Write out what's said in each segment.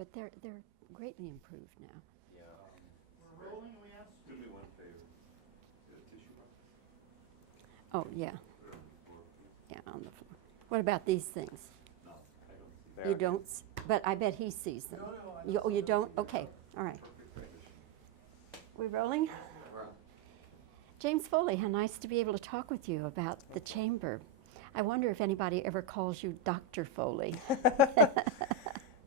but they're greatly improved now. Yeah. We're rolling, we ask. Do me one favor. Get a tissue box. Oh, yeah, Put it on the floor, please. yeah, on the floor. What about these things? No, I don't see There. You don't, but I bet he sees them. No, Oh, you don't? Okay, all right. perfect condition. We rolling? We're on. James Foley, how nice to be able to talk with you about the chamber. I wonder if anybody ever calls you Dr. Foley.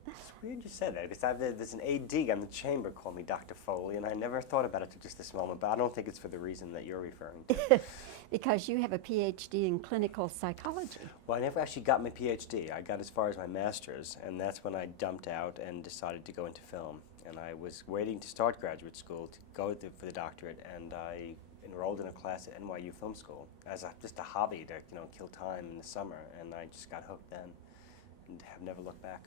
It's weird you said that, because there's an AD on the chamber called me Dr. Foley, and I never thought about it till just this moment, but I don't think it's for the reason that you're referring to. Because you have a PhD in clinical psychology. Well, I never actually got my PhD. I got as far as my master's, and that's when I dumped out and decided to go into film. And I was waiting to start graduate school to go for the doctorate, and I enrolled in a class at NYU Film School as just a hobby to kill time in the summer, and I just got hooked then and have never looked back.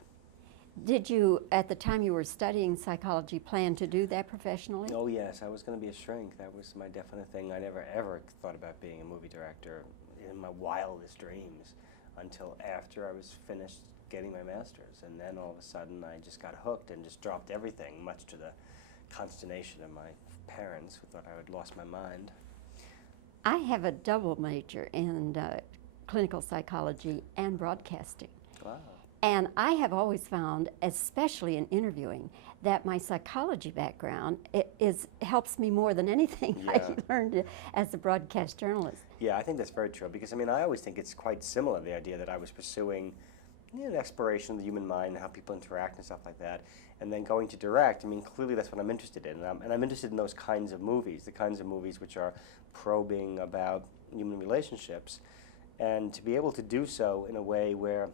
Did you, at the time you were studying psychology, plan to do that professionally? Oh yes, I was going to be a shrink. That was my definite thing. I never ever thought about being a movie director in my wildest dreams until after I was finished getting my master's, and then all of a sudden I just got hooked and just dropped everything, much to the consternation of my parents, who thought I had lost my mind. I have a double major in clinical psychology and broadcasting. Wow. And I have always found, especially in interviewing, that my psychology background helps me more than anything I Yeah. learned as a broadcast journalist. Yeah, I think that's very true, because I always think it's quite similar, the idea that I was pursuing the exploration of the human mind, how people interact and stuff like that, and then going to direct. clearly that's what I'm interested in, and I'm interested in those kinds of movies, the kinds of movies which are probing about human relationships, and to be able to do so in a way where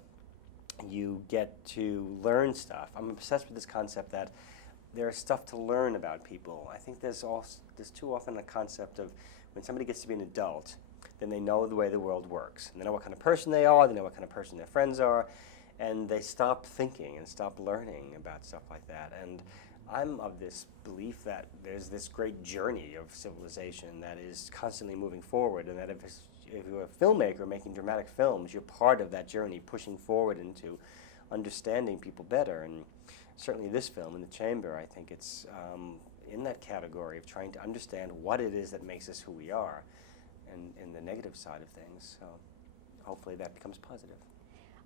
you get to learn stuff. I'm obsessed with this concept that there's stuff to learn about people. I think there's too often a concept of when somebody gets to be an adult, then they know the way the world works. And they know what kind of person they are, they know what kind of person their friends are, and they stop thinking and stop learning about stuff like that. And I'm of this belief that there's this great journey of civilization that is constantly moving forward, and that if you're a filmmaker making dramatic films, you're part of that journey, pushing forward into understanding people better. And certainly this film, In the Chamber, I think it's in that category of trying to understand what it is that makes us who we are, and in the negative side of things. So hopefully that becomes positive.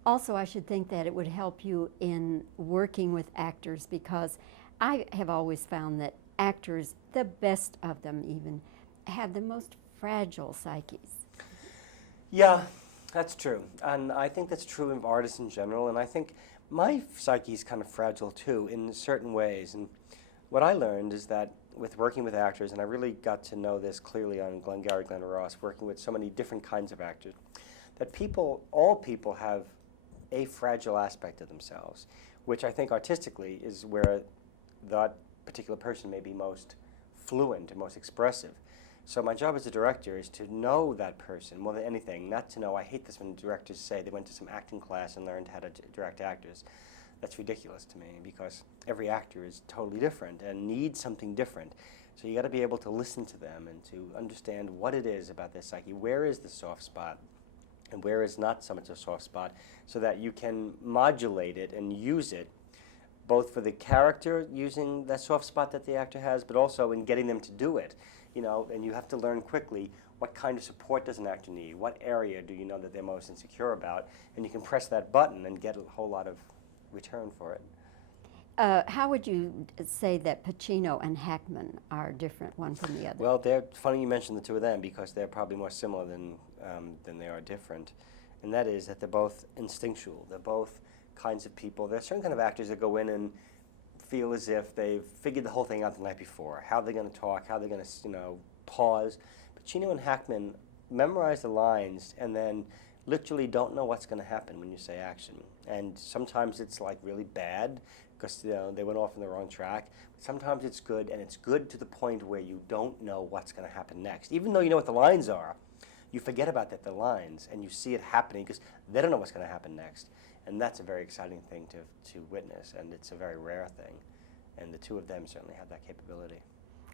Also, I should think that it would help you in working with actors, because I have always found that actors, the best of them even, have the most fragile psyches. Yeah, that's true. And I think that's true of artists in general, and I think my psyche is kind of fragile too in certain ways. And what I learned is that with working with actors, and I really got to know this clearly on Glengarry Glen Ross, working with so many different kinds of actors, that all people have a fragile aspect of themselves, which I think artistically is where that particular person may be most fluent and most expressive. So my job as a director is to know that person more than anything, not to know. I hate this when directors say they went to some acting class and learned how to direct actors. That's ridiculous to me, because every actor is totally different and needs something different. So you got to be able to listen to them and to understand what it is about their psyche. Where is the soft spot and where is not so much a soft spot, so that you can modulate it and use it both for the character, using that soft spot that the actor has, but also in getting them to do it. And you have to learn quickly what kind of support does an actor need, what area do you know that they're most insecure about, and you can press that button and get a whole lot of return for it. How would you say that Pacino and Hackman are different one from the other? Well, they're funny you mentioned the two of them, because they're probably more similar than they are different. And that is that they're both instinctual. They're both kinds of people. There are certain kind of actors that go in and feel as if they've figured the whole thing out the night before, how they're going to talk, how they're going to pause. Pacino and Hackman memorize the lines and then literally don't know what's going to happen when you say action. And sometimes it's like really bad because they went off on the wrong track. Sometimes it's good, and it's good to the point where you don't know what's going to happen next. Even though you know what the lines are, you forget about the lines, and you see it happening because they don't know what's going to happen next. And that's a very exciting thing to witness, and it's a very rare thing. And the two of them certainly have that capability.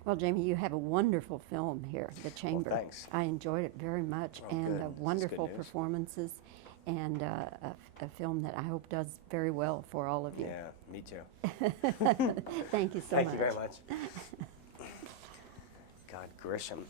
Well, Jamie, you have a wonderful film here, The Chamber. Well, thanks. I enjoyed it very much, Oh, and good. This is wonderful good news. performances. and a film that I hope does very well for all of you. Yeah, me too. Thank you so much. Thank you very much. God, Grisham.